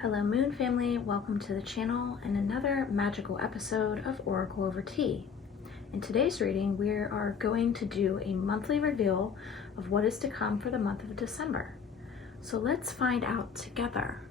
Hello Moon family, welcome to the channel and another magical episode of Oracle Over Tea. In today's reading, we are going to do a monthly reveal of what is to come for the month of December. So let's find out together.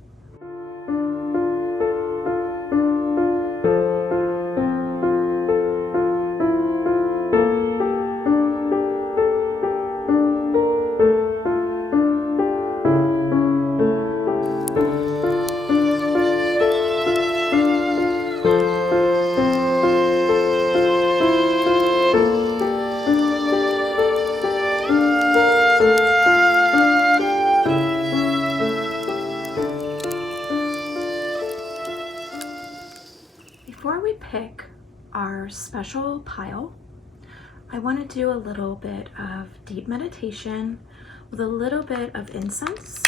Before we pick our special pile, I want to do a little bit of deep meditation with a little bit of incense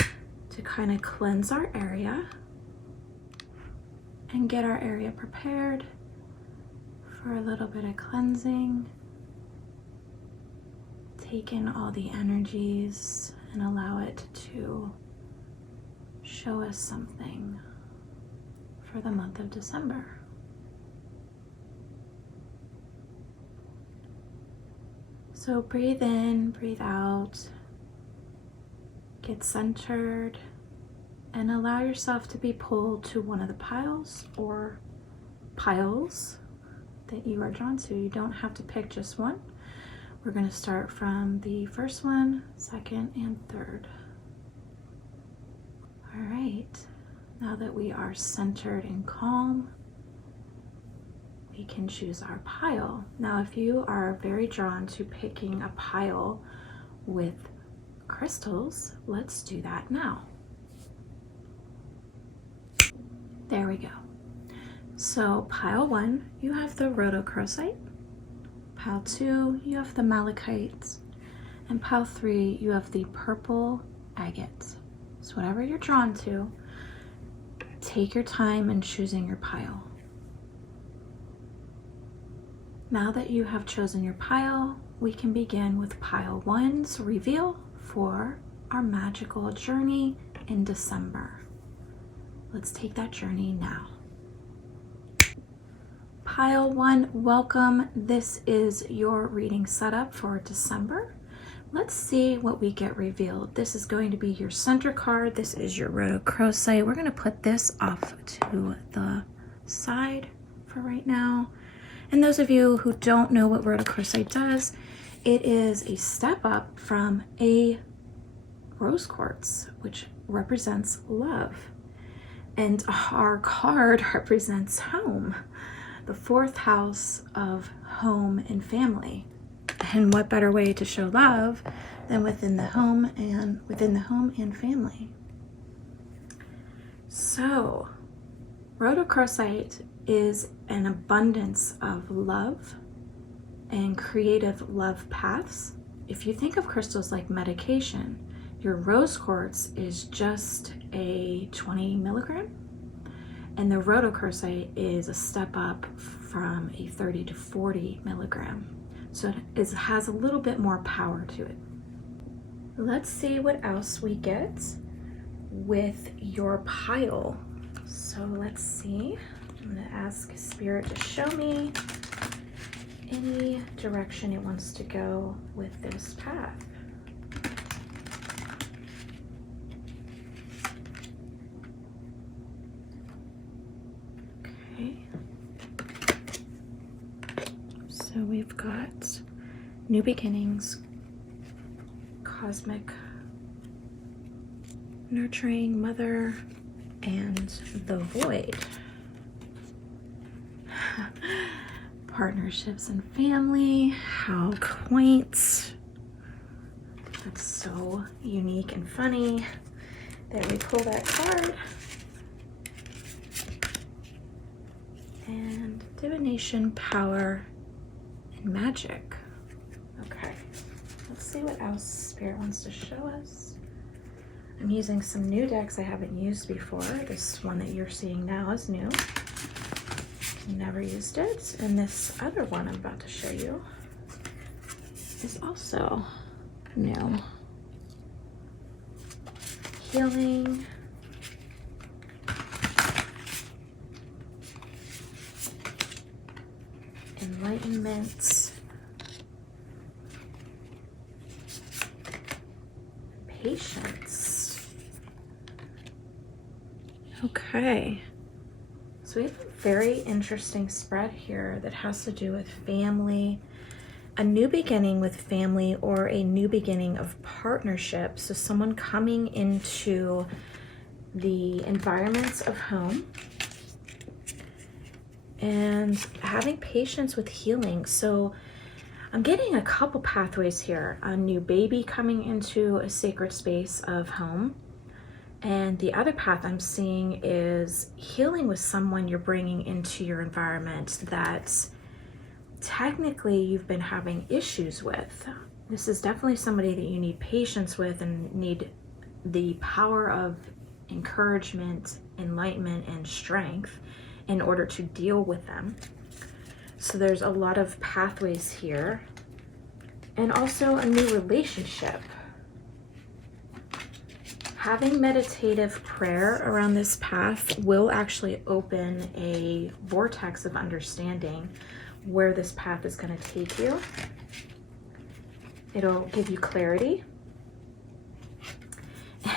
to kind of cleanse our area and get our area prepared for a little bit of cleansing. Take in all the energies and allow it to show us something for the month of December. So breathe in, breathe out, get centered, and allow yourself to be pulled to one of the piles or piles that you are drawn to. You don't have to pick just one. We're going to start from the first one, second, and third. All right, now that we are centered and calm, we can choose our pile. Now, if you are very drawn to picking a pile with crystals, let's do that now. There we go. So pile 1, you have the rhodochrosite. Pile 2, you have the malachite. And pile 3, you have the purple agate. So whatever you're drawn to, take your time in choosing your pile. Now that you have chosen your pile, we can begin with pile 1's reveal for our magical journey in December. Let's take that journey now. Pile 1, welcome. This is your reading setup for December. Let's see what we get revealed. This is going to be your center card. This is your rhodochrosite. We're going to put this off to the side for right now. And those of you who don't know what rhodochrosite does, it is a step up from a rose quartz, which represents love. And our card represents home, the 4th house of home and family. And what better way to show love than within the home and family. So, rhodochrosite is an abundance of love and creative love paths. If you think of crystals like medication, your rose quartz is just a 20 milligram, and the rhodochrosite is a step up from a 30 to 40 milligram. So it has a little bit more power to it. Let's see what else we get with your pile. So let's see. I'm going to ask Spirit to show me any direction it wants to go with this path. Okay. So we've got new beginnings, cosmic, nurturing, mother, and the void. Partnerships and family, how quaint. That's so unique and funny that we pull that card. And divination, power, and magic. Okay, let's see what else Spirit wants to show us. I'm using some new decks I haven't used before. This one that you're seeing now is new. Never used it. And this other one I'm about to show you is also new. Healing, enlightenment, patience. Okay. So we have a very interesting spread here that has to do with family, a new beginning with family, or a new beginning of partnership. So someone coming into the environments of home and having patience with healing. So I'm getting a couple pathways here. A new baby coming into a sacred space of home. And the other path I'm seeing is healing with someone you're bringing into your environment that technically you've been having issues with. This is definitely somebody that you need patience with and need the power of encouragement, enlightenment, and strength in order to deal with them. So there's a lot of pathways here. And also a new relationship. Having meditative prayer around this path will actually open a vortex of understanding where this path is going to take you. It'll give you clarity.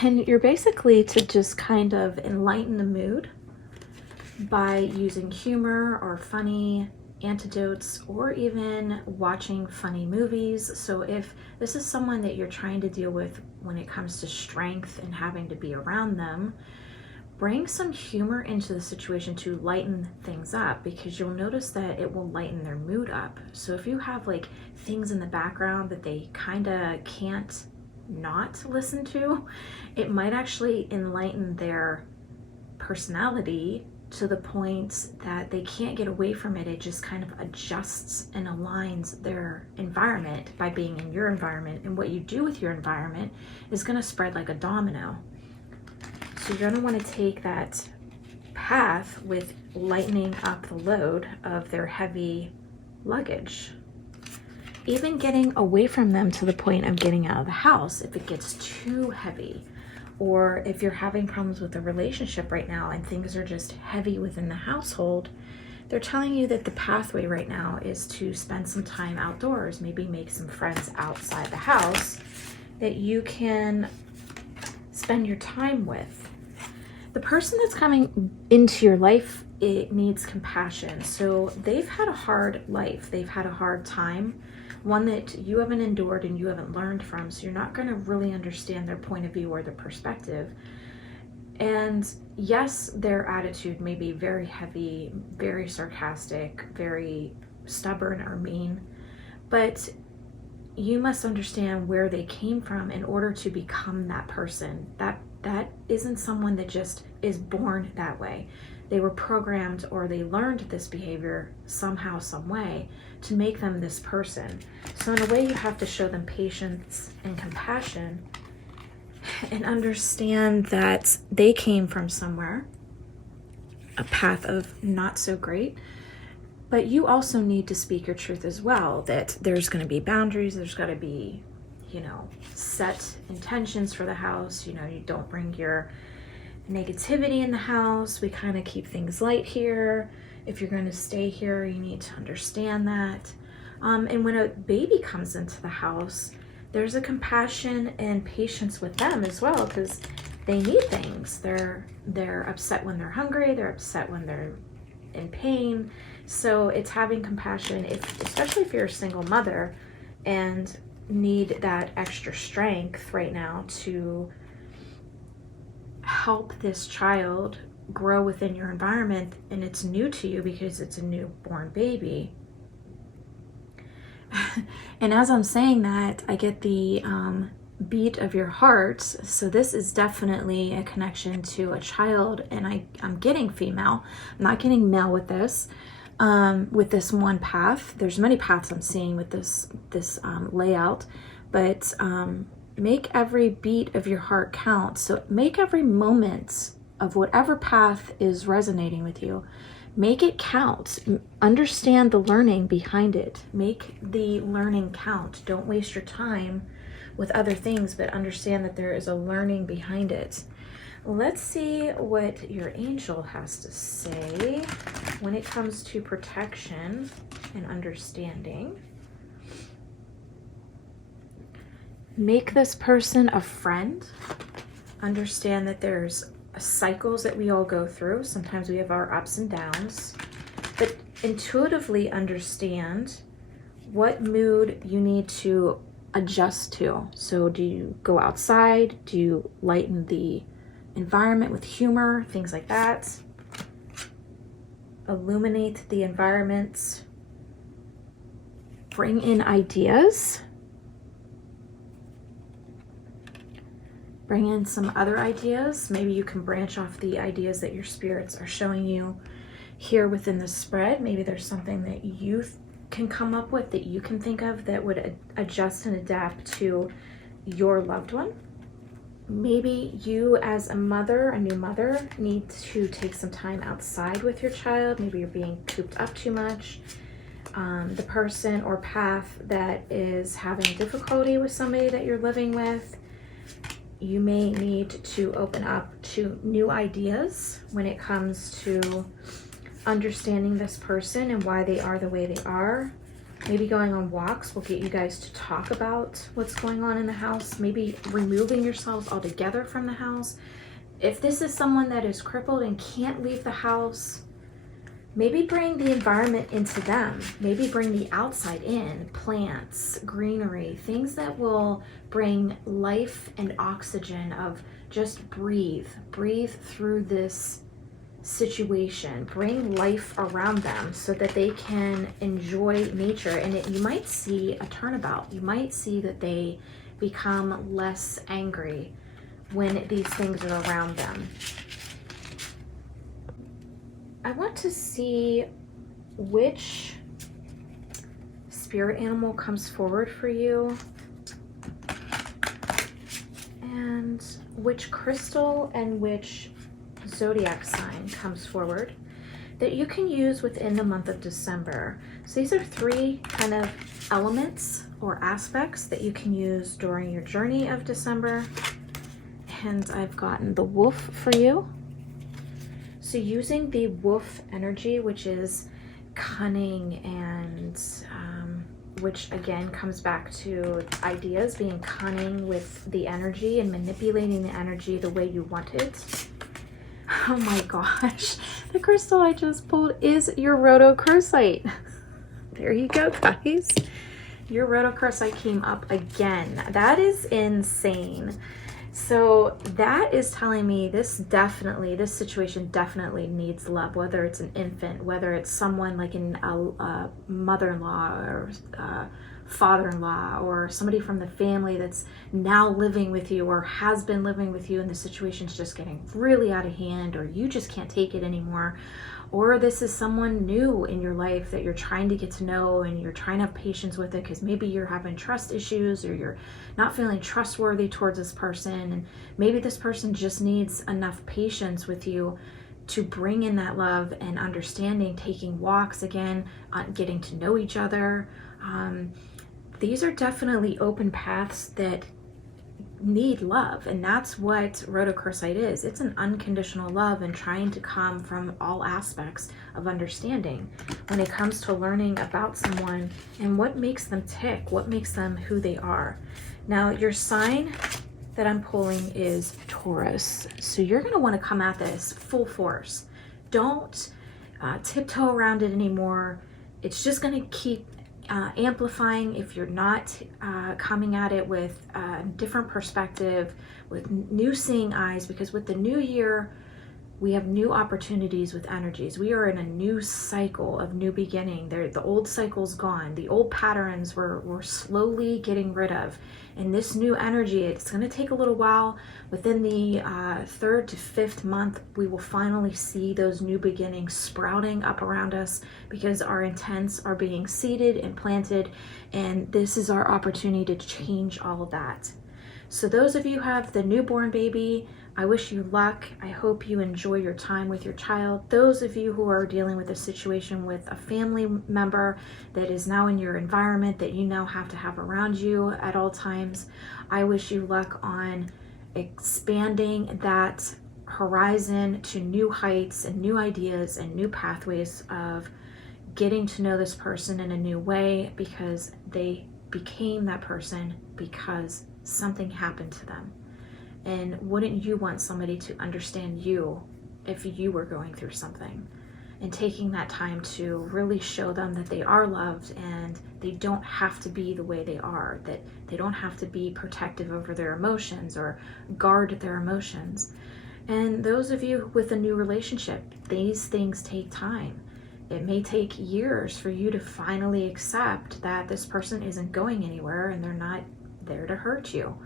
And you're basically to just kind of enlighten the mood by using humor or funny antidotes, or even watching funny movies. So if this is someone that you're trying to deal with when it comes to strength and having to be around them, bring some humor into the situation to lighten things up, because you'll notice that it will lighten their mood up. So if you have like things in the background that they kind of can't not listen to, it might actually enlighten their personality to the point that they can't get away from it. It just kind of adjusts and aligns their environment by being in your environment. And what you do with your environment is going to spread like a domino. So you're going to want to take that path with lightening up the load of their heavy luggage. Even getting away from them to the point of getting out of the house if it gets too heavy. Or if you're having problems with a relationship right now and things are just heavy within the household, they're telling you that the pathway right now is to spend some time outdoors, maybe make some friends outside the house that you can spend your time with. The person that's coming into your life, it needs compassion. So they've had a hard life. They've had a hard time, one that you haven't endured and you haven't learned from. So you're not going to really understand their point of view or their perspective. And yes, their attitude may be very heavy, very sarcastic, very stubborn or mean, but you must understand where they came from in order to become that person. That isn't someone that just is born that way. They were programmed, or they learned this behavior somehow, some way, to make them this person. So in a way, you have to show them patience and compassion and understand that they came from somewhere, a path of not so great. But you also need to speak your truth as well, that there's going to be boundaries, there's got to be, set intentions for the house. You don't bring your negativity in the house. We kind of keep things light here. If you're going to stay here, you need to understand that. And when a baby comes into the house, there's a compassion and patience with them as well, because they need things. They're upset when they're hungry. They're upset when they're in pain. So it's having compassion, especially if you're a single mother and need that extra strength right now to help this child grow within your environment, and it's new to you because it's a newborn baby. And as I'm saying that, I get the beat of your heart. So this is definitely a connection to a child, and I'm getting female. I'm not getting male with this one path. There's many paths I'm seeing with this layout, but make every beat of your heart count. So make every moment of whatever path is resonating with you. Make it count. Understand the learning behind it. Make the learning count. Don't waste your time with other things, but understand that there is a learning behind it. Let's see what your angel has to say when it comes to protection and understanding. Make this person a friend. Understand that there's cycles that we all go through. Sometimes we have our ups and downs, but intuitively understand what mood you need to adjust to. So do you go outside? Do you lighten the environment with humor? Things like that. Illuminate the environment. Bring in ideas. Bring in some other ideas. Maybe you can branch off the ideas that your spirits are showing you here within the spread. Maybe there's something that you can come up with, that you can think of, that would adjust and adapt to your loved one. Maybe you as a mother, a new mother, need to take some time outside with your child. Maybe you're being cooped up too much. The person or path that is having difficulty with somebody that you're living with, you may need to open up to new ideas when it comes to understanding this person and why they are the way they are. Maybe going on walks will get you guys to talk about what's going on in the house. Maybe removing yourselves altogether from the house. If this is someone that is crippled and can't leave the house, maybe bring the environment into them. Maybe bring the outside in, plants, greenery, things that will bring life and oxygen of just breathe through this situation, bring life around them so that they can enjoy nature. And you might see a turnabout. You might see that they become less angry when these things are around them. I want to see which spirit animal comes forward for you and which crystal and which zodiac sign comes forward that you can use within the month of December. So these are three kind of elements or aspects that you can use during your journey of December. And I've gotten the wolf for you. So using the wolf energy, which is cunning and which again comes back to ideas, being cunning with the energy and manipulating the energy the way you want it. Oh my gosh, the crystal I just pulled is your rhodochrosite. There you go, guys. Your rhodochrosite came up again. That is insane. So that is telling me this situation definitely needs love, whether it's an infant, whether it's someone like a mother-in-law or father-in-law or somebody from the family that's now living with you or has been living with you and the situation's just getting really out of hand, or you just can't take it anymore. Or this is someone new in your life that you're trying to get to know and you're trying to have patience with it because maybe you're having trust issues or you're not feeling trustworthy towards this person. And maybe this person just needs enough patience with you to bring in that love and understanding, taking walks again, getting to know each other. These are definitely open paths that need love, and that's what rhodochrosite is. It's an unconditional love and trying to come from all aspects of understanding when it comes to learning about someone and what makes them tick, what makes them who they are. Now your sign that I'm pulling is Taurus, so you're going to want to come at this full force. Don't tiptoe around it anymore. It's just going to keep amplifying if you're not coming at it with a different perspective, with new seeing eyes, because with the new year, we have new opportunities with energies. We are in a new cycle of new beginning. The old cycle's gone. The old patterns we're slowly getting rid of. And this new energy, it's going to take a little while. Within the third to fifth month, we will finally see those new beginnings sprouting up around us because our intents are being seeded and planted. And this is our opportunity to change all of that. So those of you who have the newborn baby, I wish you luck. I hope you enjoy your time with your child. Those of you who are dealing with a situation with a family member that is now in your environment that you now have to have around you at all times, I wish you luck on expanding that horizon to new heights and new ideas and new pathways of getting to know this person in a new way, because they became that person because something happened to them. And wouldn't you want somebody to understand you if you were going through something? And taking that time to really show them that they are loved and they don't have to be the way they are, that they don't have to be protective over their emotions or guard their emotions. And those of you with a new relationship, these things take time. It may take years for you to finally accept that this person isn't going anywhere and they're not there to hurt you.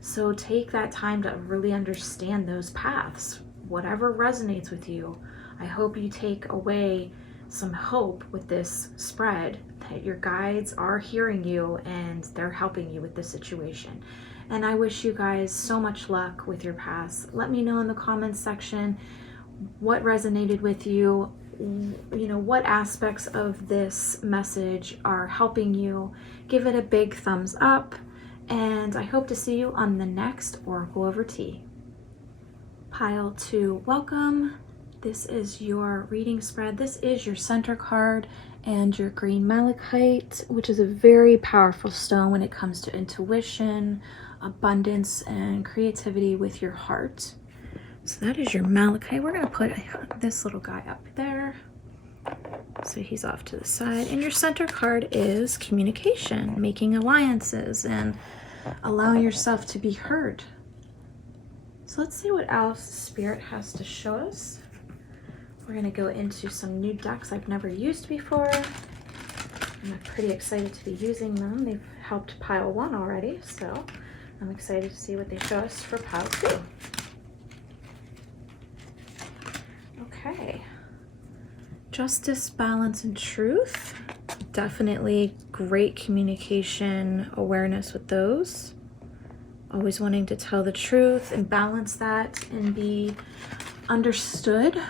So take that time to really understand those paths. Whatever resonates with you, I hope you take away some hope with this spread, that your guides are hearing you and they're helping you with the situation. And I wish you guys so much luck with your paths. Let me know in the comments section what resonated with you, what aspects of this message are helping you. Give it a big thumbs up, and I hope to see you on the next Oracle Over Tea. Pile 2, welcome. This is your reading spread. This is your center card and your green malachite, which is a very powerful stone when it comes to intuition, abundance, and creativity with your heart. So that is your malachite. We're going to put this little guy up there, so he's off to the side. And your center card is communication, making alliances, and allowing yourself to be heard. So let's see what else Spirit has to show us. We're going to go into some new decks I've never used before. I'm pretty excited to be using them. They've helped pile 1 already, so I'm excited to see what they show us for pile 2. Okay. Justice, balance, and truth. Definitely great communication awareness with those. Always wanting to tell the truth and balance that and be understood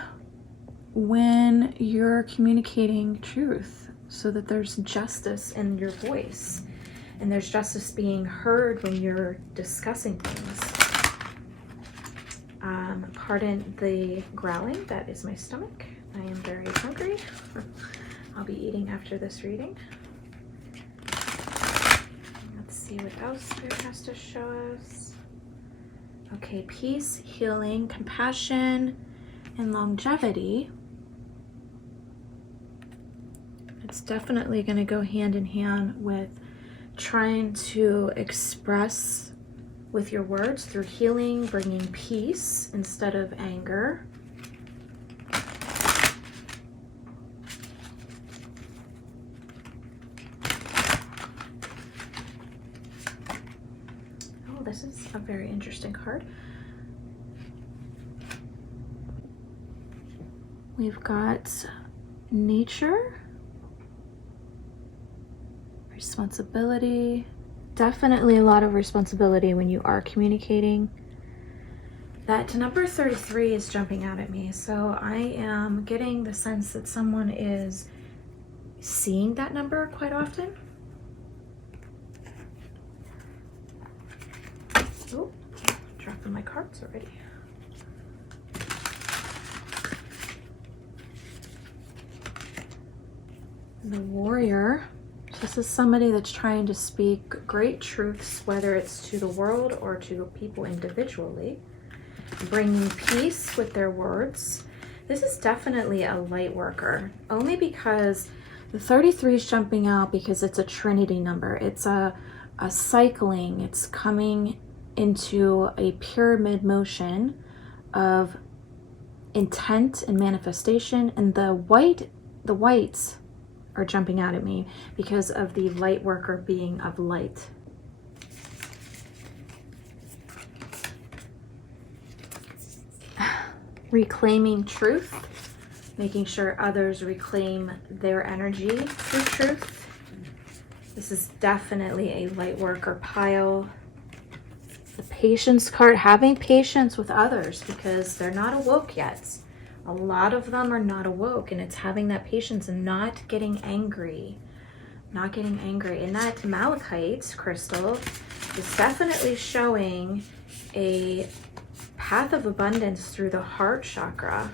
when you're communicating truth, so that there's justice in your voice and there's justice being heard when you're discussing things. Pardon the growling, that is my stomach. I am very hungry. I'll be eating after this reading. Let's see what else Spirit has to show us. Okay, peace, healing, compassion, and longevity. It's definitely going to go hand in hand with trying to express with your words through healing, bringing peace instead of anger. Oh, this is a very interesting card. We've got nature, responsibility. Definitely a lot of responsibility when you are communicating. That number 33 is jumping out at me, so I am getting the sense that someone is seeing that number quite often. Oh, dropping my cards already. The Warrior. This is somebody that's trying to speak great truths, whether it's to the world or to people individually, bringing peace with their words. This is definitely a light worker, only because the 33 is jumping out because it's a trinity number. It's a cycling. It's coming into a pyramid motion of intent and manifestation, and the whites are jumping out at me because of the light worker being of light. Reclaiming truth, making sure others reclaim their energy through truth. This is definitely a light worker pile. The patience card, having patience with others because they're not awoke yet. A lot of them are not awoke, and it's having that patience and not getting angry. Not getting angry. And that malachite crystal is definitely showing a path of abundance through the heart chakra,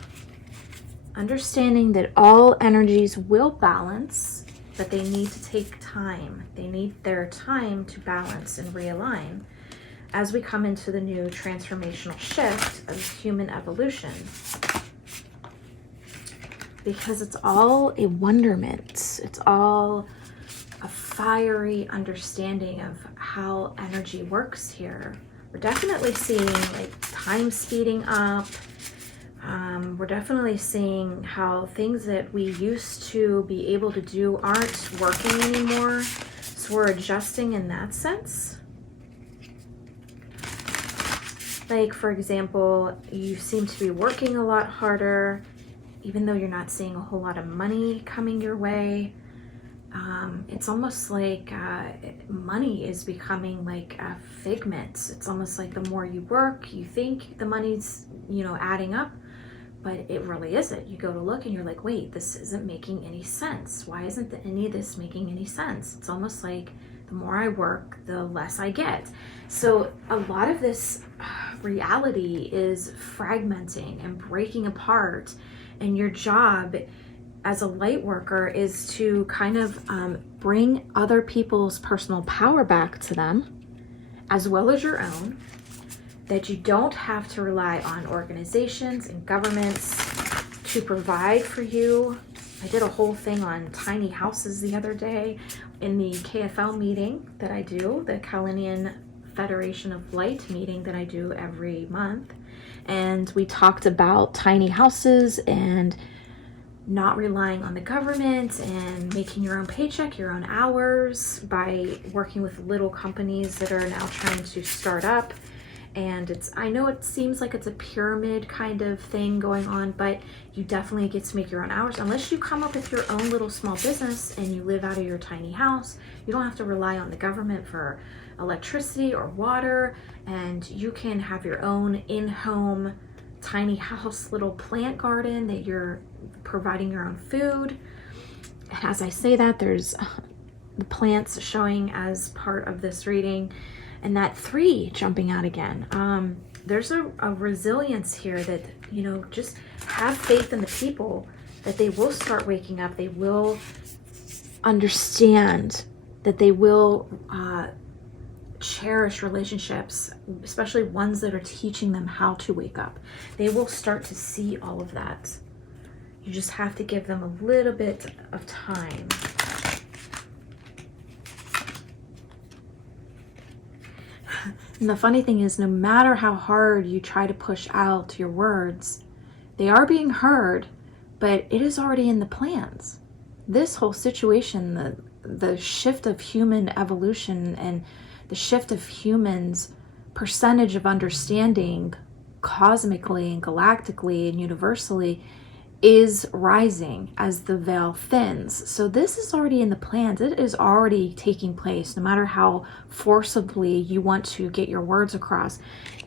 understanding that all energies will balance, but they need to take time. They need their time to balance and realign as we come into the new transformational shift of human evolution. Because it's all a wonderment. It's all a fiery understanding of how energy works here. We're definitely seeing like time speeding up. We're definitely seeing how things that we used to be able to do aren't working anymore. So we're adjusting in that sense. Like, for example, you seem to be working a lot harder, even though you're not seeing a whole lot of money coming your way. It's almost like money is becoming like a figment. It's almost like the more you work, you think the money's, adding up, but it really isn't. You go to look and you're like, wait, this isn't making any sense. Why isn't any of this making any sense? It's almost like the more I work, the less I get. So a lot of this reality is fragmenting and breaking apart, and your job as a light worker is to kind of bring other people's personal power back to them, as well as your own, that you don't have to rely on organizations and governments to provide for you. I did a whole thing on tiny houses the other day in the KFL meeting that I do, the Kalinian Federation of Light meeting that I do every month. And we talked about tiny houses and not relying on the government and making your own paycheck, your own hours by working with little companies that are now trying to start up. And I know it seems like it's a pyramid kind of thing going on, but you definitely get to make your own hours. Unless you come up with your own little small business and you live out of your tiny house, you don't have to rely on the government for electricity or water, and you can have your own in-home tiny house little plant garden that you're providing your own food. And as I say that, there's the plants showing as part of this reading, and that 3 jumping out again. There's a resilience here that, just have faith in the people that they will start waking up. They will understand that they will cherish relationships, especially ones that are teaching them how to wake up. They will start to see all of that. You just have to give them a little bit of time. And the funny thing is, no matter how hard you try to push out your words, they are being heard, but it is already in the plans. This whole situation, the shift of human evolution and the shift of humans' percentage of understanding cosmically and galactically and universally is rising as the veil thins. So this is already in the plans. It is already taking place, no matter how forcibly you want to get your words across.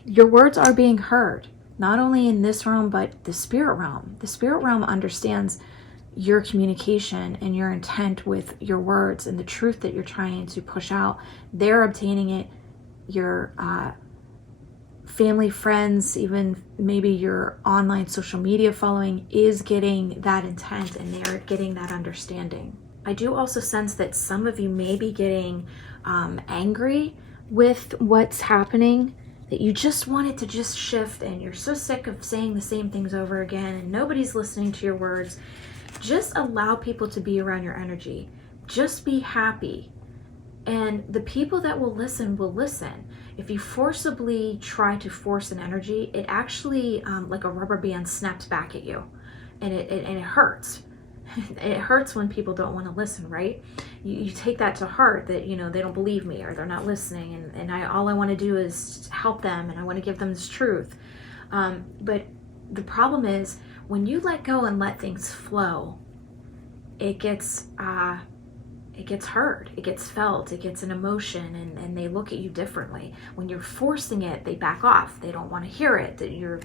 Your words are being heard, not only in this realm, but the spirit realm. The spirit realm understands your communication and your intent with your words and the truth that you're trying to push out. They're obtaining it. Your family, friends, even maybe your online social media following is getting that intent, and they're getting that understanding. I do also sense that some of you may be getting angry with what's happening, that you just want it to just shift, and you're so sick of saying the same things over again and nobody's listening to your words. Just allow people to be around your energy. Just be happy. And the people that will listen will listen. If you forcibly try to force an energy, it actually, like a rubber band, snaps back at you. And it hurts. It hurts when people don't want to listen, right? You take that to heart that, they don't believe me or they're not listening. And all I want to do is help them, and I want to give them this truth. But the problem is, when you let go and let things flow, it gets heard, it gets felt, it gets an emotion, and they look at you differently. When you're forcing it, they back off. They don't want to hear it, that you're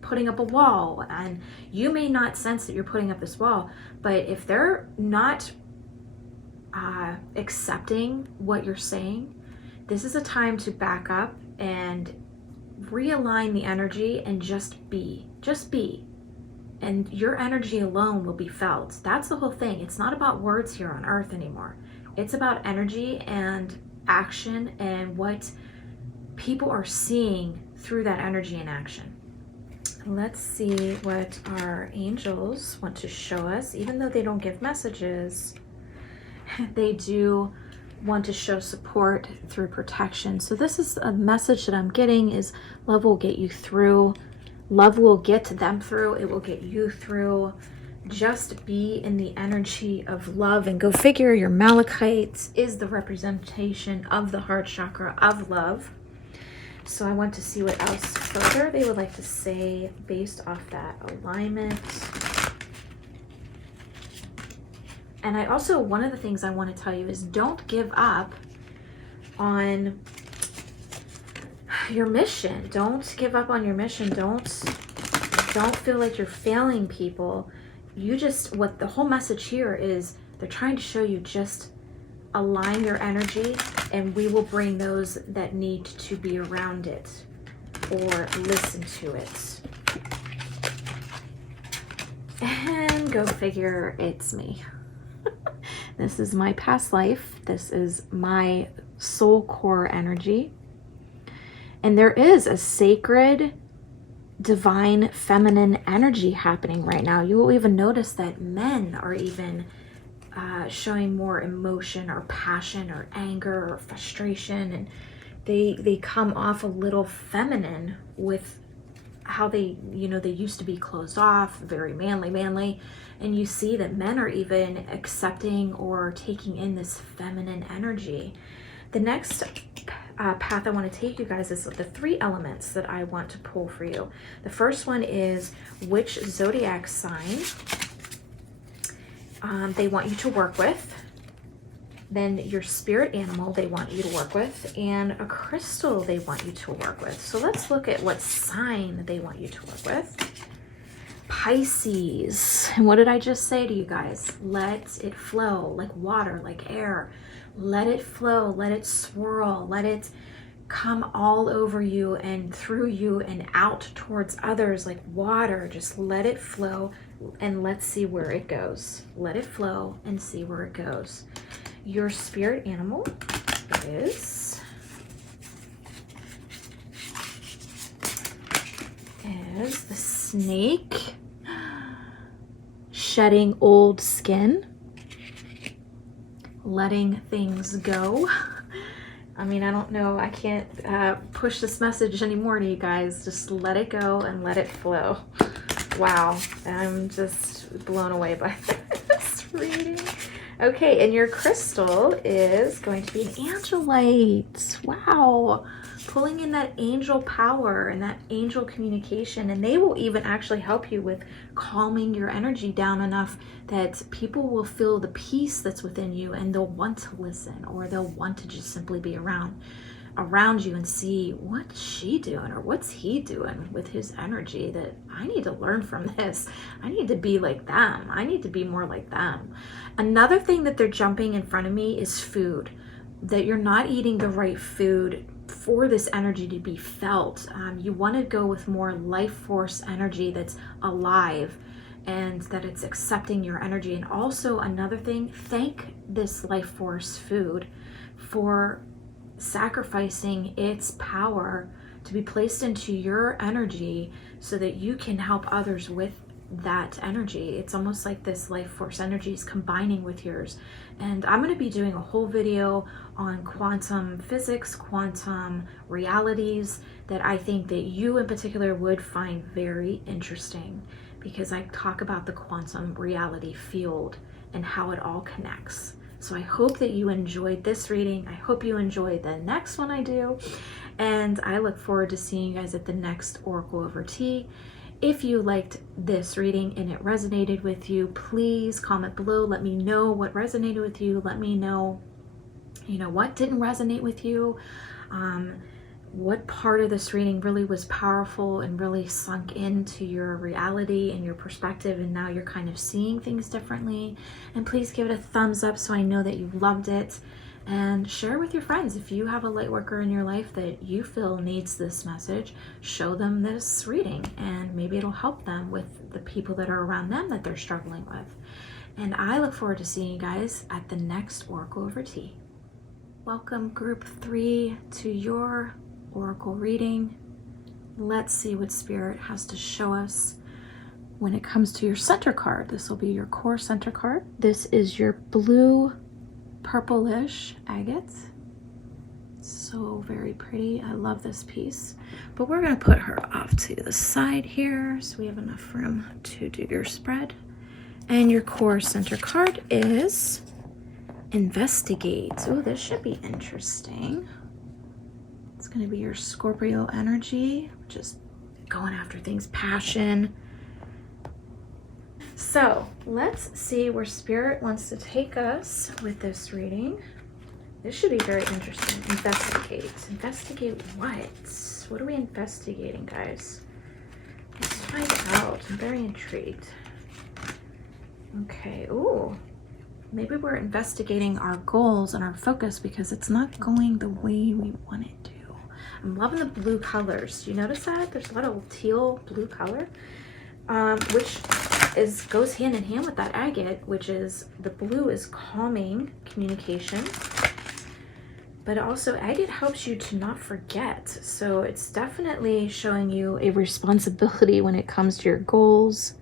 putting up a wall, and you may not sense that you're putting up this wall, but if they're not accepting what you're saying, this is a time to back up and realign the energy and just be. Just be. And your energy alone will be felt. That's the whole thing. It's not about words here on earth anymore. It's about energy and action and what people are seeing through that energy and action. Let's see what our angels want to show us. Even though they don't give messages, they do want to show support through protection. So this is a message that I'm getting is love will get you through. Love will get them through. It will get you through. Just be in the energy of love, and go figure your malachite is the representation of the heart chakra of love. So I want to see what else further they would like to say based off that alignment. And I also, one of the things I want to tell you is don't give up on your mission. Don't give up on your mission. Don't feel like you're failing people. You just, what the whole message here is, they're trying to show you just align your energy and we will bring those that need to be around it or listen to it. And go figure, it's me. This is my past life. This is my soul core energy. And there is a sacred, divine, feminine energy happening right now. You will even notice that men are even showing more emotion or passion or anger or frustration. And they come off a little feminine with how they, they used to be closed off, very manly. And you see that men are even accepting or taking in this feminine energy. The next path I want to take you guys is the 3 elements that I want to pull for you. The first one is which zodiac sign they want you to work with. Then your spirit animal they want you to work with, and a crystal they want you to work with. So let's look at what sign they want you to work with. Pisces. And what did I just say to you guys? Let it flow, like water, like air. Let it flow, let it swirl, let it come all over you and through you and out towards others like water. Just let it flow and let's see where it goes. Let it flow and see where it goes. Your spirit animal is the snake, shedding old skin, letting things go. I mean, I don't know, I can't push this message anymore to you guys. Just let it go and let it flow. Wow, I'm just blown away by this reading. Okay, and your crystal is going to be an angelite. Wow, pulling in that angel power and that angel communication, and they will even actually help you with calming your energy down enough that people will feel the peace that's within you and they'll want to listen, or they'll want to just simply be around you and see what's she doing or what's he doing with his energy, that I need to learn from this. I need to be like them. I need to be more like them. Another thing that they're jumping in front of me is food, that you're not eating the right food for this energy to be felt. You want to go with more life force energy that's alive and that it's accepting your energy. And also another thing, thank this life force food for sacrificing its power to be placed into your energy so that you can help others with that energy. It's almost like this life force energy is combining with yours. And I'm going to be doing a whole video on quantum physics, quantum realities, that I think that you in particular would find very interesting, because I talk about the quantum reality field and how it all connects. So I hope that you enjoyed this reading. I hope you enjoy the next one I do. And I look forward to seeing you guys at the next Oracle Over Tea. If you liked this reading and it resonated with you, please comment below. Let me know what resonated with you. Let me know, what didn't resonate with you. What part of this reading really was powerful and really sunk into your reality and your perspective, and now you're kind of seeing things differently. And please give it a thumbs up so I know that you loved it. And share with your friends. If you have a light worker in your life that you feel needs this message, show them this reading, and maybe it'll help them with the people that are around them that they're struggling with. And I look forward to seeing you guys at the next Oracle Over Tea. Welcome group 3 to your Oracle reading. Let's see what Spirit has to show us when it comes to your center card. This will be your core center card. This is your blue purplish agate. So very pretty. I love this piece. But we're going to put her off to the side here so we have enough room to do your spread. And your core center card is Investigate. Oh, this should be interesting. It's going to be your Scorpio energy, just going after things, passion. So let's see where Spirit wants to take us with this reading. This should be very interesting. Investigate. Investigate what? What are we investigating, guys? Let's find out. I'm very intrigued. Okay. Ooh. Maybe we're investigating our goals and our focus because it's not going the way we want it to. I'm loving the blue colors. Do you notice that? There's a lot of teal blue color, which goes hand in hand with that agate, which is the blue is calming communication, but also agate helps you to not forget. So it's definitely showing you a responsibility when it comes to your goals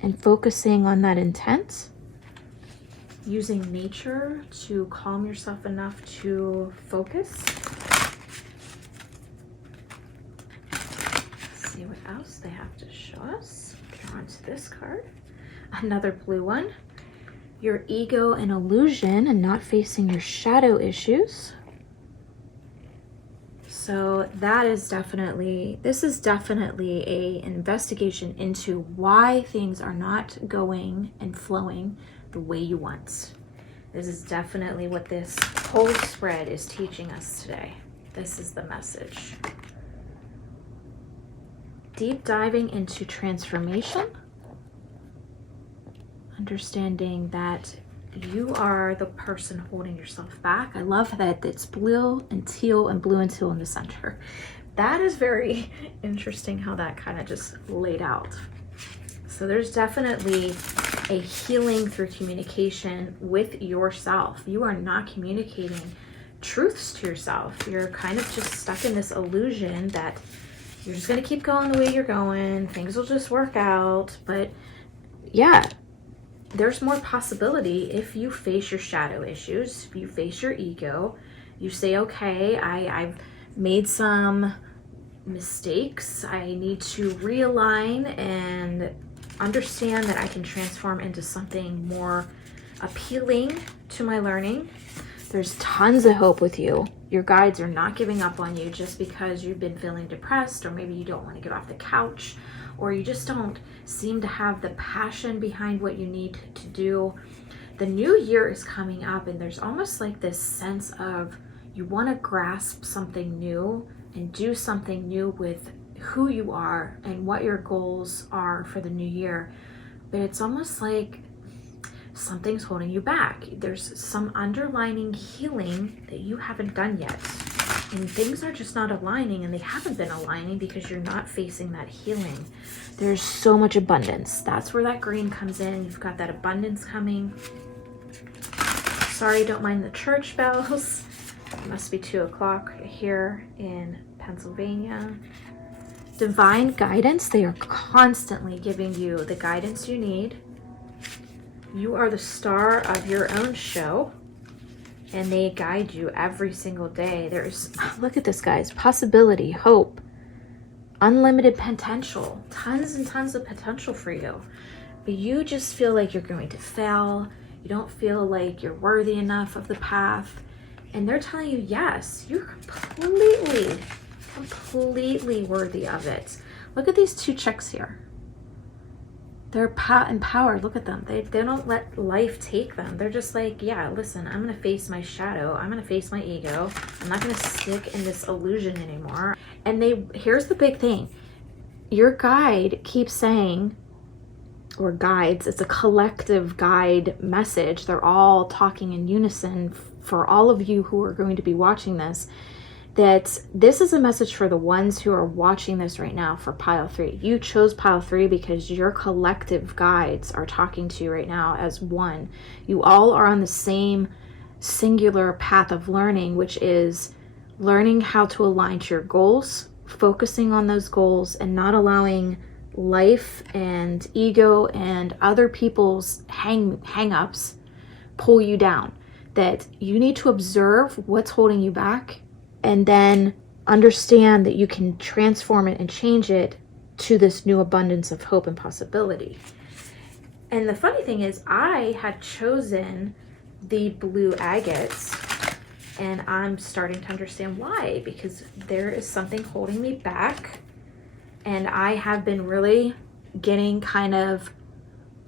and focusing on that intent, using nature to calm yourself enough to focus. Let's see what else they have to show us. Drawn to this card. Another blue one. Your ego and illusion and not facing your shadow issues. So that is definitely, this is definitely an investigation into why things are not going and flowing the way you want. This is definitely what this whole spread is teaching us today. This is the message. Deep diving into transformation, understanding that you are the person holding yourself back. I love that it's blue and teal and blue and teal in the center. That is very interesting how that kind of just laid out. So there's definitely a healing through communication with yourself. You are not communicating truths to yourself. You're kind of just stuck in this illusion that you're just going to keep going the way you're going. Things will just work out. But yeah, there's more possibility if you face your shadow issues, if you face your ego, you say, okay, I've made some mistakes. I need to realign and understand that I can transform into something more appealing to my learning. There's tons of hope with you. Your guides are not giving up on you just because you've been feeling depressed, or maybe you don't want to get off the couch, or you just don't seem to have the passion behind what you need to do. The new year is coming up, and there's almost like this sense of you want to grasp something new and do something new with who you are and what your goals are for the new year. But it's almost like something's holding you back. There's some underlying healing that you haven't done yet. And things are just not aligning, and they haven't been aligning because you're not facing that healing. There's so much abundance. That's where that green comes in. You've got that abundance coming. Sorry, don't mind the church bells. It must be 2 o'clock here in Pennsylvania. Divine guidance. They are constantly giving you the guidance you need. You are the star of your own show, and they guide you every single day. There's, look at this, guys, possibility, hope, unlimited potential, tons and tons of potential for you. But you just feel like you're going to fail. You don't feel like you're worthy enough of the path. And they're telling you, yes, you're completely worthy of it. Look at these 2 chicks here. They're empowered. Look at them. They don't let life take them. They're just like, yeah, listen, I'm going to face my shadow. I'm going to face my ego. I'm not going to stick in this illusion anymore. And here's the big thing. Your guide keeps saying, or guides, it's a collective guide message. They're all talking in unison for all of you who are going to be watching this, that this is a message for the ones who are watching this right now for pile 3. You chose pile 3 because your collective guides are talking to you right now as one. You all are on the same singular path of learning, which is learning how to align to your goals, focusing on those goals, and not allowing life and ego and other people's hang-ups pull you down. That you need to observe what's holding you back, and then understand that you can transform it and change it to this new abundance of hope and possibility. And the funny thing is, I had chosen the blue agates, and I'm starting to understand why, because there is something holding me back, and I have been really getting kind of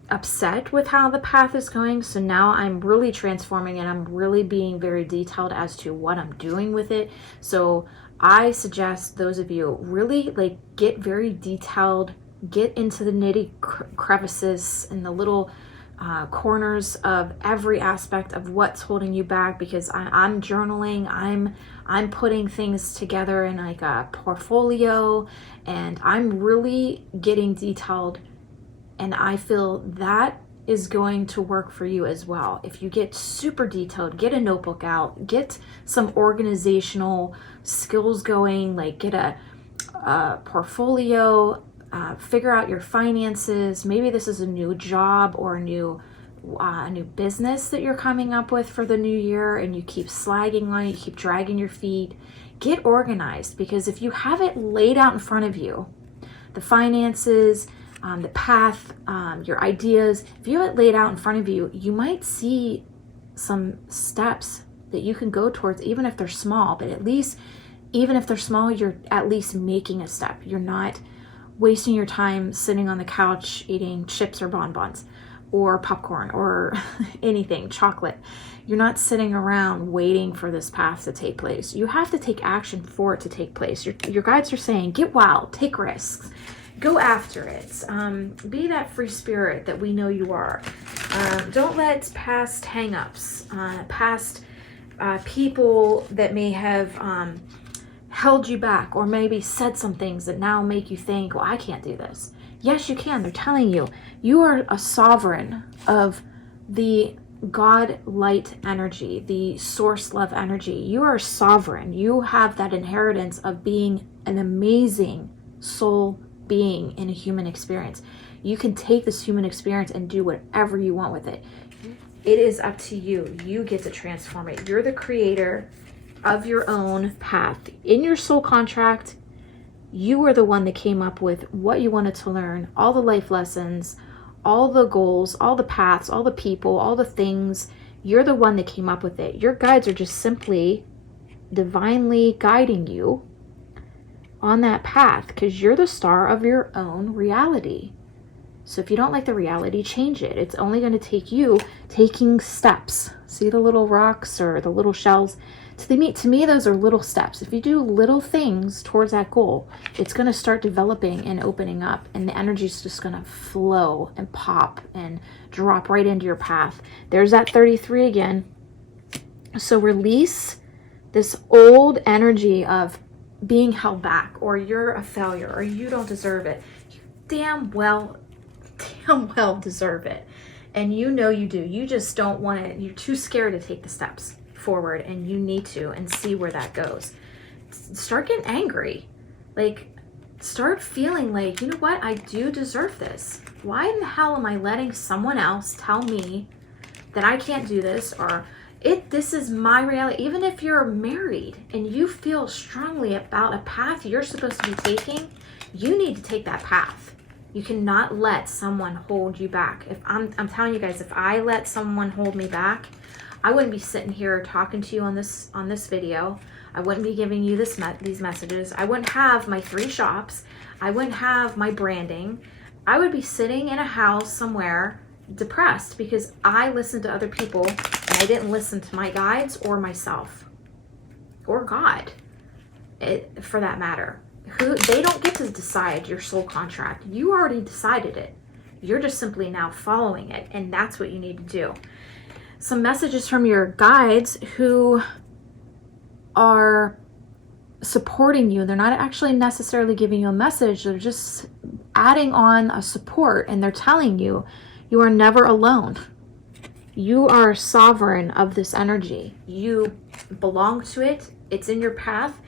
upset with how the path is going. So now I'm really transforming, and I'm really being very detailed as to what I'm doing with it. So I suggest those of you really like get very detailed, get into the nitty crevices and the little corners of every aspect of what's holding you back, because I'm journaling, I'm putting things together in like a portfolio, and I'm really getting detailed. And I feel that is going to work for you as well. If you get super detailed, get a notebook out, get some organizational skills going, like get a portfolio, figure out your finances. Maybe this is a new job or a new business that you're coming up with for the new year, and you keep slagging on it, you keep dragging your feet. Get organized, because if you have it laid out in front of you, the finances, the path, your ideas, if you have it laid out in front of you, you might see some steps that you can go towards, even if they're small. But at least, even if they're small, you're at least making a step. You're not wasting your time sitting on the couch eating chips or bonbons or popcorn or anything, chocolate. You're not sitting around waiting for this path to take place. You have to take action for it to take place. Your guides are saying, get wild, take risks. Go after it. Be that free spirit that we know you are. Don't let past hang-ups, past people that may have held you back, or maybe said some things that now make you think, well, I can't do this. Yes, you can. They're telling you. You are a sovereign of the God light energy, the source love energy. You are sovereign. You have that inheritance of being an amazing soul being in a human experience. You can take this human experience and do whatever you want with it. It is up to you. You get to transform it. You're the creator of your own path. In your soul contract, you are the one that came up with what you wanted to learn, all the life lessons, all the goals, all the paths, all the people, all the things. You're the one that came up with it. Your guides are just simply divinely guiding you on that path, because you're the star of your own reality. So if you don't like the reality, change it. It's only going to take you taking steps. See the little rocks or the little shells? To me, those are little steps. If you do little things towards that goal, it's going to start developing and opening up, and the energy is just going to flow and pop and drop right into your path. There's that 33 again. So release this old energy of being held back, or you're a failure, or you don't deserve it. You damn well deserve it. And you know you do. You just don't want it. You're too scared to take the steps forward, and you need to, and see where that goes. Start getting angry. Like, start feeling like, you know what? I do deserve this. Why in the hell am I letting someone else tell me that I can't do this, or this is my reality? Even if you're married and you feel strongly about a path you're supposed to be taking, you need to take that path. You cannot let someone hold you back. If I'm telling you guys, if I let someone hold me back, I wouldn't be sitting here talking to you on this video. I wouldn't be giving you these messages. I wouldn't have my 3 shops. I wouldn't have my branding. I would be sitting in a house somewhere depressed because I listened to other people and I didn't listen to my guides or myself or God, for that matter. They don't get to decide your soul contract. You already decided it. You're just simply now following it, and that's what you need to do. some messages from your guides who are supporting you. They're not actually necessarily giving you a message. They're just adding on a support, and they're telling you, you are never alone. You are sovereign of this energy. You belong to it. It's in your path.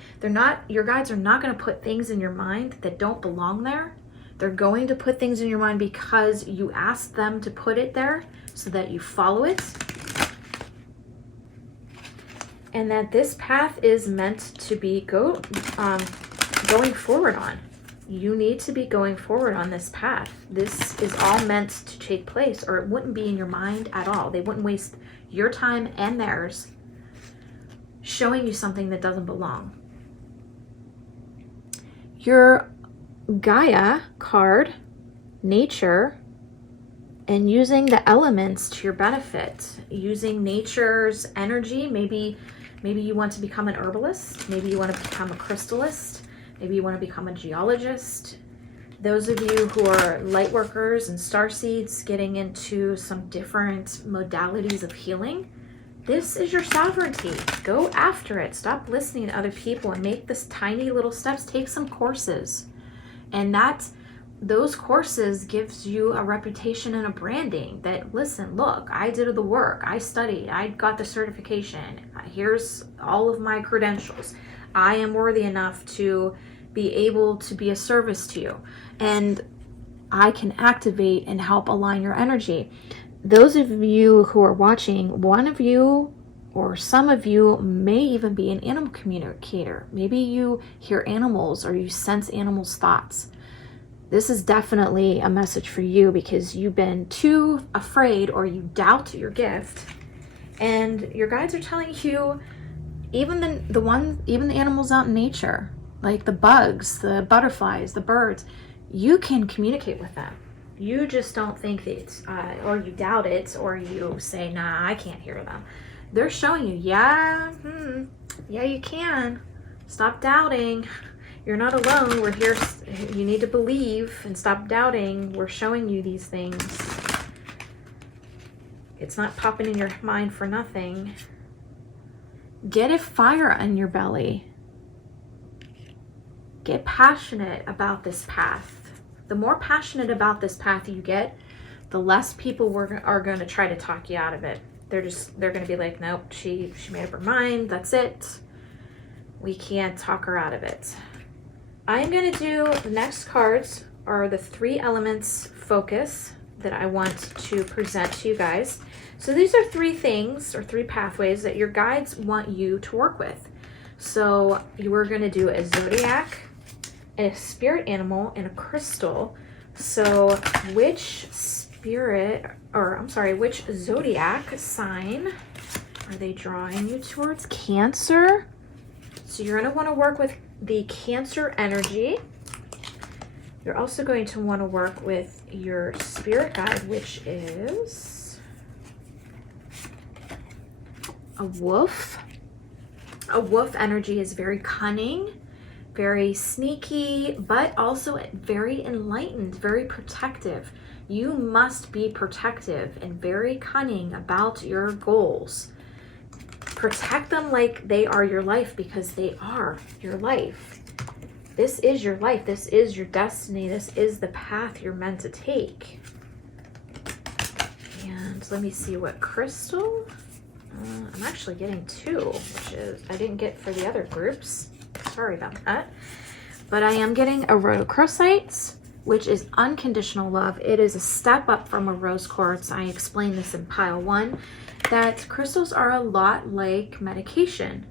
Your guides are not going to put things in your mind that don't belong there. They're going to put things in your mind because you asked them to put it there so that you follow it. And that this path is meant to be going forward on. You need to be going forward on this path. This is all meant to take place, or it wouldn't be in your mind at all. They wouldn't waste your time and theirs showing you something that doesn't belong. Your Gaia card, nature, and using the elements to your benefit, using nature's energy. Maybe you want to become an herbalist. Maybe you want to become a crystallist. Maybe you want to become a geologist. Those of you who are light workers and starseeds, getting into some different modalities of healing, this is your sovereignty. Go after it. Stop listening to other people and make this tiny little steps. Take some courses. And those courses gives you a reputation and a branding that, listen, look, I did the work. I studied. I got the certification. Here's all of my credentials. I am worthy enough to be able to be a service to you. And I can activate and help align your energy. Those of you who are watching, one of you or some of you may even be an animal communicator. Maybe you hear animals or you sense animals' thoughts. This is definitely a message for you because you've been too afraid or you doubt your gift. And your guides are telling you, even the animals out in nature, like the bugs, the butterflies, the birds, you can communicate with them. You just don't think that, or you doubt it, or you say, nah, I can't hear them. They're showing you, yeah, you can. Stop doubting. You're not alone. We're here. You need to believe and stop doubting. We're showing you these things. It's not popping in your mind for nothing. Get a fire in your belly. Get passionate about this path. The more passionate about this path you get, the less people are going to try to talk you out of it. They're going to be like, nope, she made up her mind. That's it. We can't talk her out of it. I'm going to do, the next cards are the 3 elements focus that I want to present to you guys. So these are 3 things or 3 pathways that your guides want you to work with. So you are going to do a zodiac, a spirit animal, and a crystal. So which zodiac sign are they drawing you towards? Cancer. So you're going to want to work with the Cancer energy. You're also going to want to work with your spirit guide, which is a wolf. A wolf energy is very cunning, very sneaky, but also very enlightened, very protective. You must be protective and very cunning about your goals. Protect them like they are your life, because they are your life. This is your life. This is your destiny. This is the path you're meant to take. And let me see what crystal. I'm actually getting 2, which is I didn't get for the other groups. Sorry about that. But I am getting a rhodochrosite, which is unconditional love. It is a step up from a rose quartz. I explained this in pile 1, that crystals are a lot like medication.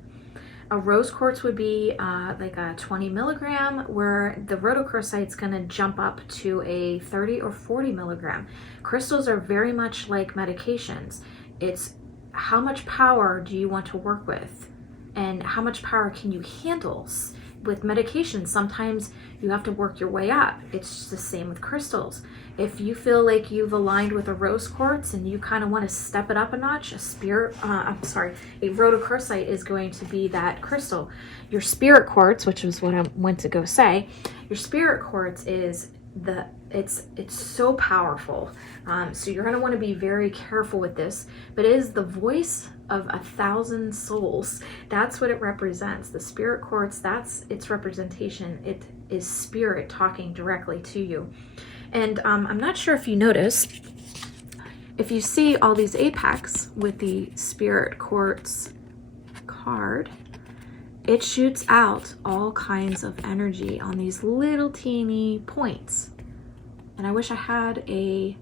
A rose quartz would be like a 20 milligram, where the rhodochrosite is going to jump up to a 30 or 40 milligram. Crystals are very much like medications. It's how much power do you want to work with, and how much power can you handle? With medication, sometimes you have to work your way up. It's the same with crystals. If you feel like you've aligned with a rose quartz and you kind of want to step it up a notch, a rhodochrosite is going to be that crystal. Your spirit quartz, which was what I went to go say, your spirit quartz is it's so powerful. So you're going to want to be very careful with this, but it is the voice of 1,000 souls. That's what it represents. The spirit quartz, that's its representation. It is spirit talking directly to you. And I'm not sure if you notice, if you see all these apex with the spirit quartz card, it shoots out all kinds of energy on these little teeny points. And I wish I had a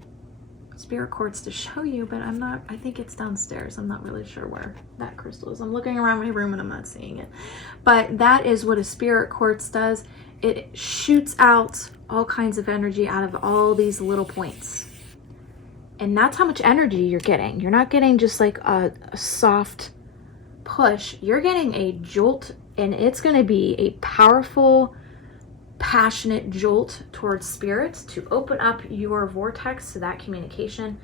spirit quartz to show you, but I think it's downstairs. I'm not really sure where that crystal is. I'm looking around my room and I'm not seeing it. But that is what a spirit quartz does. It shoots out all kinds of energy out of all these little points. And that's how much energy you're getting. You're not getting just like a soft push. You're getting a jolt, and it's going to be a powerful, passionate jolt towards spirit to open up your vortex to that communication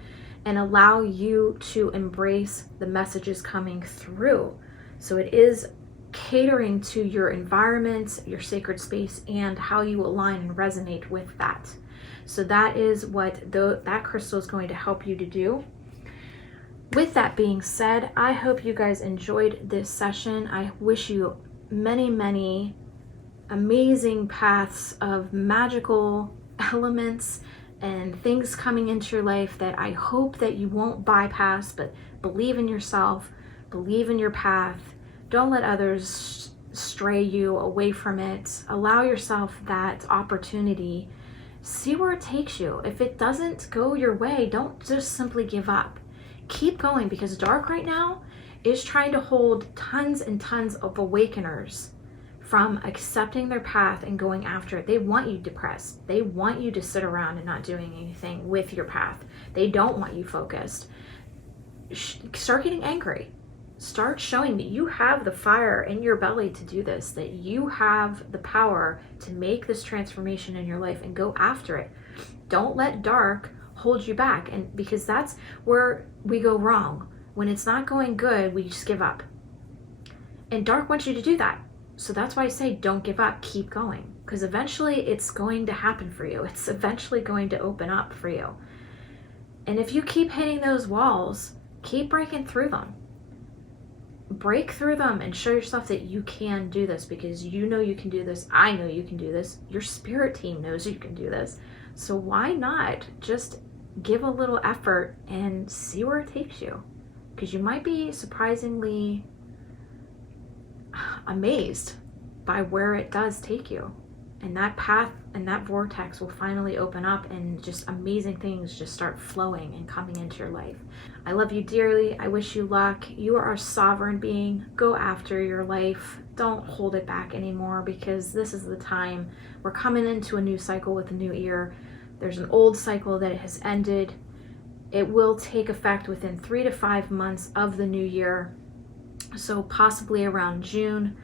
and allow you to embrace the messages coming through. So it is catering to your environment, your sacred space, and how you align and resonate with that. So that is what that crystal is going to help you to do. With that being said, I hope you guys enjoyed this session. I wish you many, many amazing paths of magical elements and things coming into your life that I hope that you won't bypass, but believe in yourself, believe in your path. Don't let others stray you away from it. Allow yourself that opportunity. See where it takes you. If it doesn't go your way, don't just simply give up. Keep going, because dark right now is trying to hold tons and tons of awakeners from accepting their path and going after it. They want you depressed. They want you to sit around and not doing anything with your path. They don't want you focused. Start getting angry. Start showing that you have the fire in your belly to do this, that you have the power to make this transformation in your life, and go after it. Don't let dark hold you back, and because that's where we go wrong. When it's not going good, we just give up. And dark wants you to do that. So that's why I say don't give up, keep going, because eventually it's going to happen for you. It's eventually going to open up for you. And if you keep hitting those walls, keep breaking through them. Break through them and show yourself that you can do this, because you know you can do this. I know you can do this. Your spirit team knows you can do this. So why not just give a little effort and see where it takes you? Because you might be surprisingly amazed by where it does take you. And that path and that vortex will finally open up, and just amazing things just start flowing and coming into your life. I love you dearly. I wish you luck. You are a sovereign being. Go after your life. Don't hold it back anymore, because this is the time. We're coming into a new cycle with a new year. There's an old cycle that has ended. It will take effect within 3 to 5 months of the new year. So possibly around June,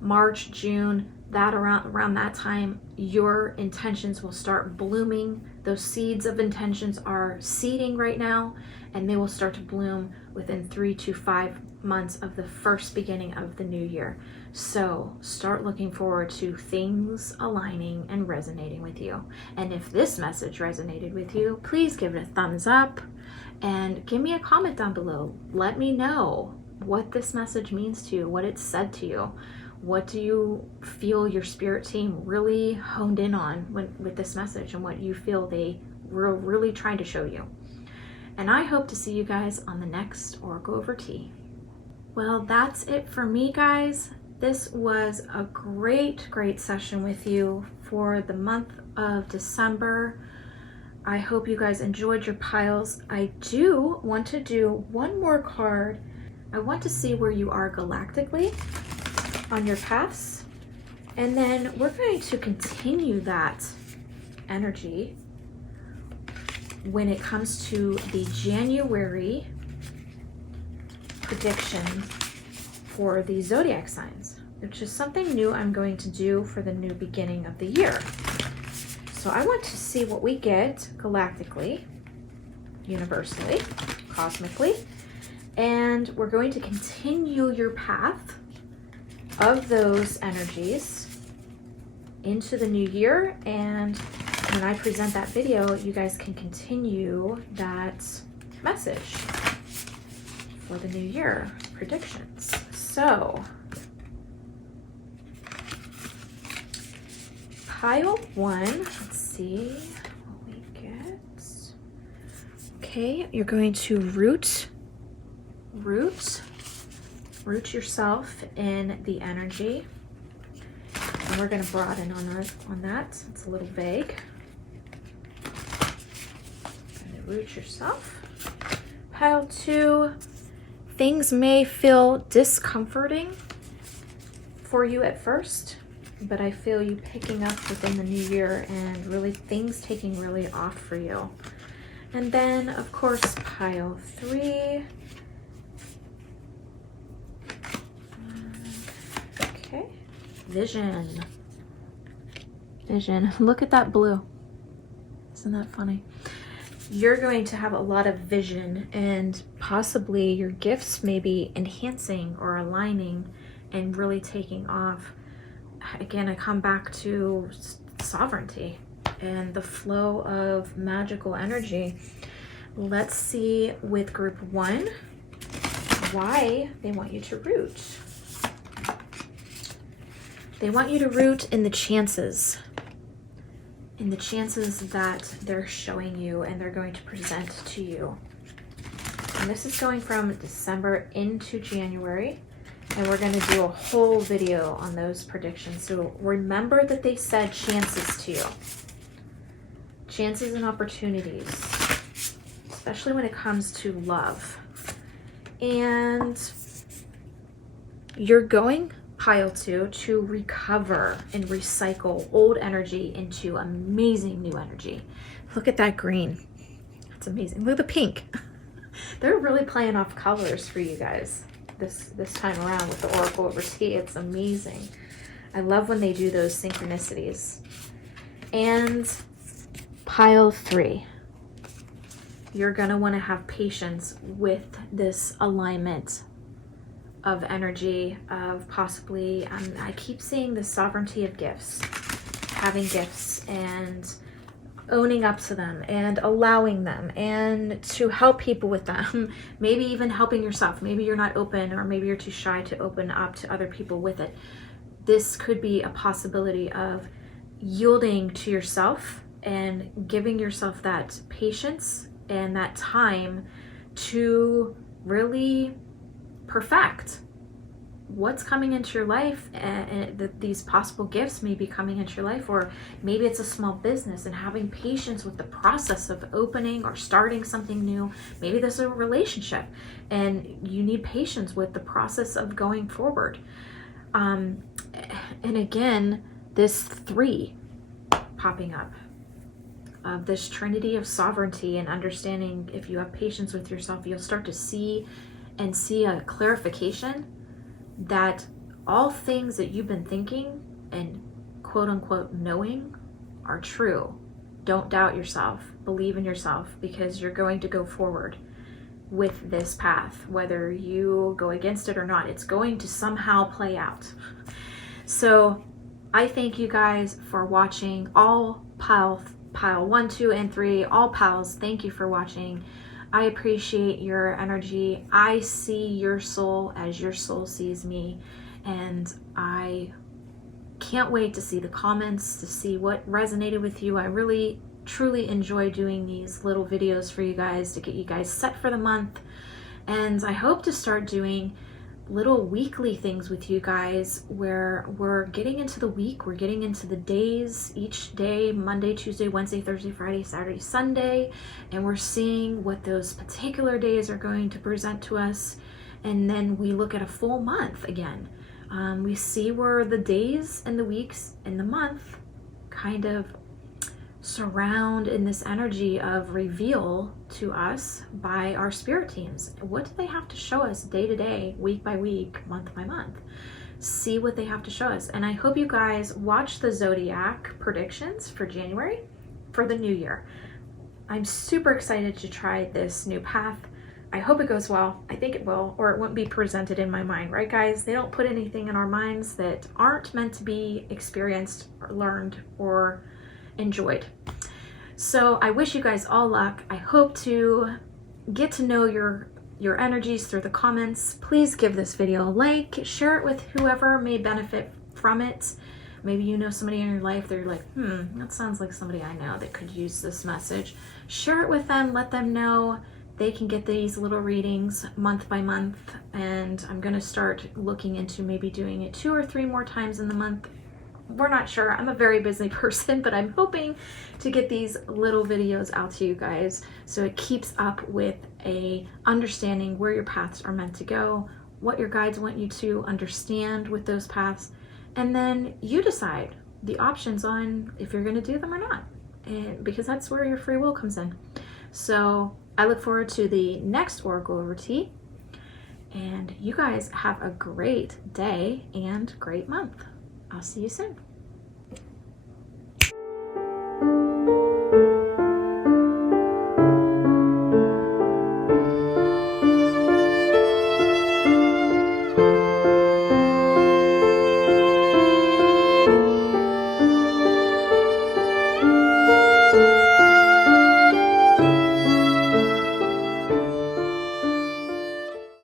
March, June, that around that time, your intentions will start blooming. Those seeds of intentions are seeding right now, and they will start to bloom within 3 to 5 months of the first beginning of the new year. So start looking forward to things aligning and resonating with you. And if this message resonated with you, please give it a thumbs up and give me a comment down below. Let me know what this message means to you, what it said to you. What do you feel your spirit team really honed in on with this message, and what you feel they were really trying to show you? And I hope to see you guys on the next Oracle Over Tea. Well, that's it for me, guys. This was a great session with you for the month of December. I hope you guys enjoyed your piles. I do want to do one more card. I want to see where you are galactically on your paths, and then we're going to continue that energy when it comes to the January prediction for the zodiac signs, which is something new I'm going to do for the new beginning of the year. So I want to see what we get galactically, universally, cosmically, and we're going to continue your path of those energies into the new year, and when I present that video, you guys can continue that message for the new year predictions. So, pile 1, let's see what we get. Okay, you're going to root yourself in the energy. And we're going to broaden on that. It's a little vague. And root yourself. Pile 2, things may feel discomforting for you at first, but I feel you picking up within the new year and really things taking really off for you. And then, of course, pile 3. Okay. Vision. Look at that blue. Isn't that funny? You're going to have a lot of vision, and possibly your gifts may be enhancing or aligning and really taking off. Again, I come back to sovereignty and the flow of magical energy. Let's see with group 1 why they want you to root. They want you to root in the chances that they're showing you and they're going to present to you. And this is going from December into January, and we're going to do a whole video on those predictions. So remember that they said chances to you. Chances and opportunities, especially when it comes to love. And you're going, pile 2, to recover and recycle old energy into amazing new energy. Look at that green. It's amazing. Look at the pink. They're really playing off colors for you guys this time around with the Oracle over Tea. It's amazing. I love when they do those synchronicities. And pile 3. You're going to want to have patience with this alignment of energy, of possibly, I keep seeing the sovereignty of gifts, having gifts and owning up to them and allowing them and to help people with them, maybe even helping yourself. Maybe you're not open, or maybe you're too shy to open up to other people with it. This could be a possibility of yielding to yourself and giving yourself that patience and that time to really perfect what's coming into your life, and these possible gifts may be coming into your life, or maybe it's a small business and having patience with the process of opening or starting something new. Maybe this is a relationship and you need patience with the process of going forward. And again, this 3 popping up of this trinity of sovereignty and understanding. If you have patience with yourself, you'll start to see a clarification that all things that you've been thinking and quote unquote knowing are true. Don't doubt yourself. Believe in yourself, because you're going to go forward with this path. Whether you go against it or not, it's going to somehow play out. So I thank you guys for watching. All pile 1, 2, and 3, all piles, thank you for watching. I appreciate your energy. I see your soul as your soul sees me, and I can't wait to see the comments, to see what resonated with you. I really, truly enjoy doing these little videos for you guys to get you guys set for the month, and I hope to start doing little weekly things with you guys where we're getting into the week, we're getting into the days, each day, Monday, Tuesday, Wednesday, Thursday, Friday, Saturday, Sunday, and we're seeing what those particular days are going to present to us. And then we look at a full month again. We see where the days and the weeks and the month kind of surround in this energy of reveal to us by our spirit teams. What do they have to show us day to day, week by week, month by month? See what they have to show us. And I hope you guys watch the zodiac predictions for January for the new year. I'm super excited to try this new path. I hope it goes well. I think it will, or it wouldn't be presented in my mind, right guys? They don't put anything in our minds that aren't meant to be experienced or learned or enjoyed. So I wish you guys all luck. I hope to get to know your energies through the comments. Please give this video a like, share it with whoever may benefit from it. Maybe you know somebody in your life that you're like, that sounds like somebody I know that could use this message. Share it with them, let them know they can get these little readings month by month. And I'm gonna start looking into maybe doing it 2 or 3 more times in the month. We're not sure. I'm a very busy person, but I'm hoping to get these little videos out to you guys so it keeps up with a understanding where your paths are meant to go, what your guides want you to understand with those paths, and then you decide the options on if you're going to do them or not, and because that's where your free will comes in. So I look forward to the next Oracle over tea, and you guys have a great day and great month. I'll see you soon.